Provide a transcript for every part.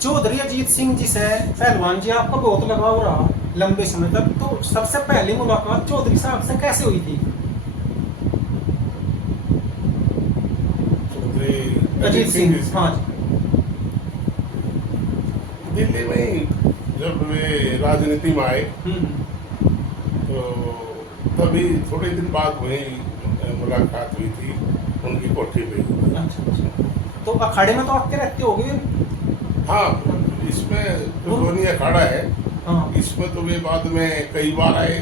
चौधरी अजीत सिंह जी से पहलवान जी आपका बहुत लगाव रहा लंबे समय तक, तो सबसे पहली मुलाकात चौधरी साहब से कैसे हुई थी? चौधरी अजीत सिंह, हाँ जी। दिल्ली में ही जब वे राजनीति में आए तो तभी थोड़े दिन बाद वही मुलाकात हुई थी उनकी कोठी पे। अच्छा अच्छा। तो अखाड़े में तो आते रहते होगे? हाँ, इसमें जो धोनी अखाड़ा है हाँ। इसमें तो वे बाद में कई बार आए।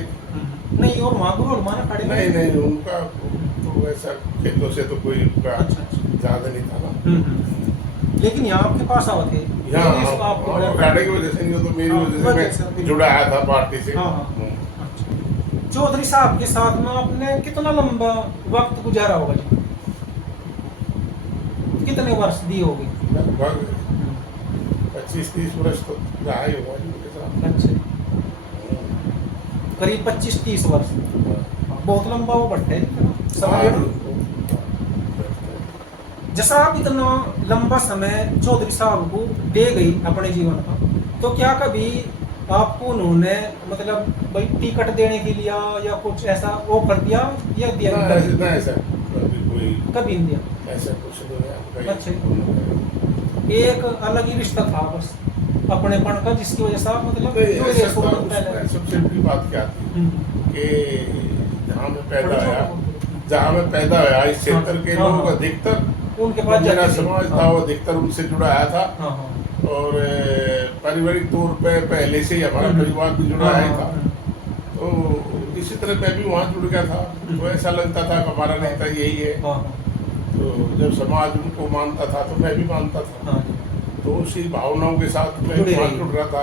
नहीं, और वहाँ गुरु हनुमान अखाड़े में? नहीं, उनका तो वैसा खेतों से तो कोई उनका अच्छा अच्छा। ज्यादा नहीं था ना। लेकिन यहाँ आपके पास आवा थे? यहाँ अखाड़े की वजह से नहीं, हो तो मेरी वजह से मैं जुड़ा आया था पार्टी से। हाँ हाँ। अच्छा। चौधरी साहब के साथ में आपने कितना लंबा वक्त गुजारा होगा जी? कितने वर्ष दिए होंगे? लगभग 25-30 वर्ष तो रहा ही होगा जी उनके साथ। अच्छा, करीब 25-30 वर्ष। बहुत लंबा वो बढ़ता है समय। जैसा आप इतना लंबा समय चौधरी साहब को दे गई अपने जीवन का, तो क्या कभी आपको उन्होंने मतलब भाई टिकट देने के लिए या कुछ ऐसा वो कर दिया या दिया? ऐसा कभी नहीं दिया? ऐसा कुछ नहीं है। अच्छा, एक अलग ही रिश्ता था बस अपनेपन का, जिसकी वजह से आप मतलब सबसे बड़ी बात क्या थी कि जहाँ मैं पैदा हुआ इस क्षेत्र के लोग अधिकतर उनके पास मेरा समाज था वो अधिकतर उनसे जुड़ा आया था। और पारिवारिक तौर पे पहले से ही हमारा परिवार भी जुड़ा आया था, तो इसी तरह मैं भी वहाँ जुड़ गया था। तो ऐसा लगता था कि हमारा नेता यही है, तो जब समाज उनको मानता था तो मैं भी मानता था। तो उसी भावनाओं के साथ मैं जुड़ रहा था।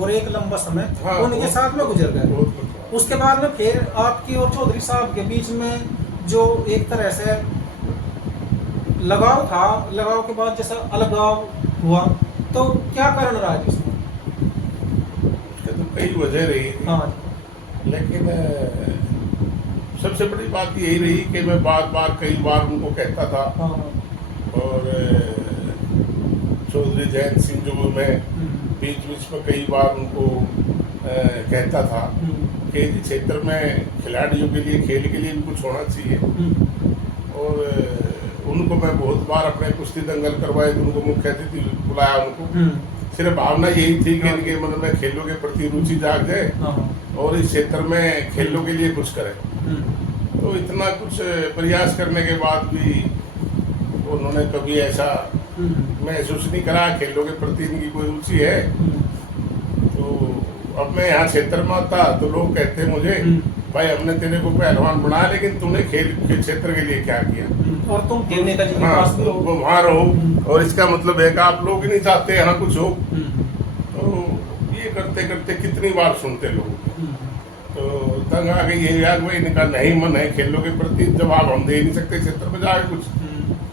और एक लंबा समय उनके साथ में गुजर गया। उसके बाद में फिर आपकी और चौधरी साहब के बीच में जो एक तरह से लगाव था, लगाव के बाद जैसा अलगाव हुआ, तो क्या कारण रहा है इसमें? उसके तो कई वजह रही, लेकिन सबसे बड़ी बात यही रही कि मैं कई बार उनको कहता था। और चौधरी जयंत सिंह जो मैं बीच में कई बार उनको कहता था कि इस क्षेत्र में खिलाड़ियों के लिए खेल के लिए भी कुछ होना चाहिए। और उनको मैं बहुत बार अपने कुश्ती दंगल करवाए, उनको मुख्य अतिथि बुलाया उनको। सिर्फ भावना यही थी कि इनके मन में खेलों के प्रति रुचि जाग जाए और इस क्षेत्र में खेलों के लिए कुछ करें। तो इतना कुछ प्रयास करने के बाद भी उन्होंने कभी ऐसा महसूस नहीं करा खेलों के प्रति इनकी कोई रुचि है। तो अब मैं यहाँ क्षेत्र में आता तो लोग कहते मुझे, भाई हमने तेरे को पहलवान बनाया लेकिन तूने खेल के क्षेत्र के लिए क्या किया? और तुम खेलने का वहाँ रहो, और इसका मतलब है कि आप लोग ही नहीं चाहते यहाँ कुछ हो। तो ये करते करते कितनी बार सुनते लोग, तो तंग आ गई है यार, वही इनका नहीं मन है खेलों के प्रति, जवाब हम दे नहीं सकते क्षेत्र में जाके कुछ,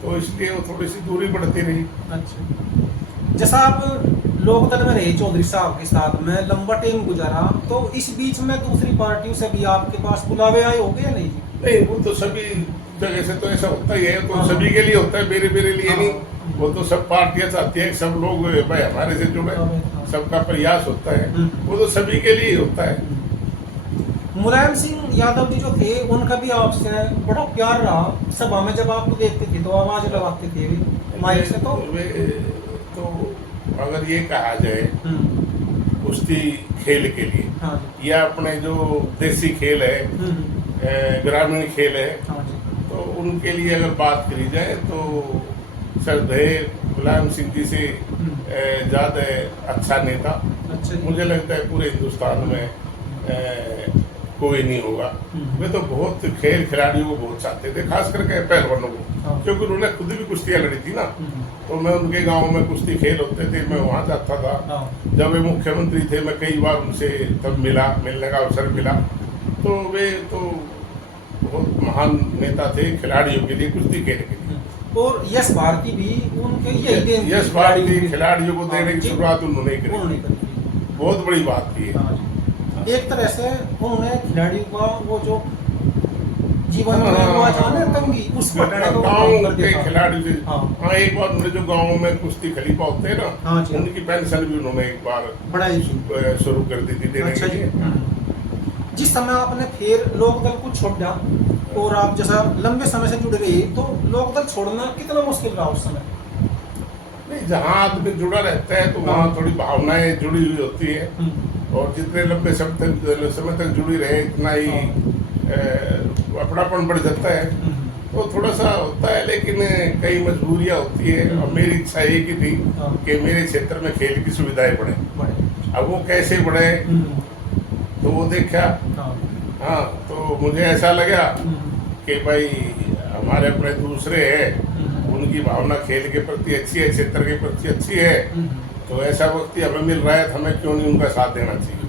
तो इसलिए वो थोड़ी सी दूरी बढ़ती रही। अच्छा, जैसा आप लोकदल में रहे चौधरी साहब के साथ में लंबा टाइम गुजारा, तो इस बीच में दूसरी पार्टियों से भी आपके पास बुलावे आए होंगे या नहीं? नहीं, वो तो सभी जगह से तो ऐसा होता ही है, तो सभी के लिए होता है, मेरे लिए नहीं। वो तो सब पार्टियां चाहती है, सब लोग भाई हमारे से जुड़े, सबका प्रयास होता है, वो तो सभी के लिए होता है। मुलायम सिंह यादव जी जो थे उनका भी आपसे बड़ा प्यार रहा, सभा में जब आपको देखते थे तो आवाज लगाते थे माइक से। तो अगर ये कहा जाए कुश्ती खेल के लिए, या अपने जो देसी खेल है, ग्रामीण खेल है, तो उनके लिए अगर बात करी जाए तो श्रद्धेय मुलायम सिंह जी से ज़्यादा अच्छा नेता मुझे लगता है पूरे हिंदुस्तान में कोई नहीं होगा। वे तो बहुत खेल खिलाड़ियों को बहुत चाहते थे, खास करके पहलवानों को, क्योंकि उन्होंने खुद भी कुश्तियाँ लड़ी थी ना। तो मैं उनके गांव में कुश्ती खेल होते थे, मैं वहाँ जाता था। जब वे मुख्यमंत्री थे मैं कई बार उनसे तब मिलने का अवसर मिला। तो वे तो बहुत महान नेता थे खिलाड़ियों के लिए, कुश्ती खेल के लिए। और यश भारती भी उनके यश भारती खिलाड़ियों को देने की शुरुआत उन्होंने करी, बहुत बड़ी बात थी। एक तरह से उन्होंने खिलाड़ियों का वो जो जीवन में हुआ जाने तंगी उस घटना को गाँव काम कर के देता। खिलाड़ी थे। हाँ। हाँ, एक बार मेरे जो गाँव में कुश्ती खलीफा होते हैं हाँ ना, जी। उनकी पेंशन भी उन्होंने एक बार बढ़ाई थी। शुरू कर दी थी देने अच्छा के जी। लिए। जिस समय आपने फिर लोकदल को छोड़ा और आप जैसा लंबे समय से जुड़ गए, तो लोकदल छोड़ना कितना मुश्किल रहा उस समय? नहीं, जहाँ आदमी जुड़ा रहता है तो वहाँ थोड़ी भावनाएं जुड़ी हुई होती है, और जितने लंबे समय तक जुड़ी रहे इतना ही अपनापन बढ़ जाता है। तो थोड़ा सा होता है, लेकिन कई मजबूरियाँ होती है। और मेरी इच्छा एक ही थी कि मेरे क्षेत्र में खेल की सुविधाएं बढ़े। अब वो कैसे बढ़े तो वो देखा। हाँ, तो मुझे ऐसा लगा कि भाई हमारे अपने दूसरे हैं, उनकी भावना खेल के प्रति अच्छी है, क्षेत्र के प्रति अच्छी है, तो ऐसा वक्त हमें मिल रहा है तो हमें क्यों नहीं उनका साथ देना चाहिए।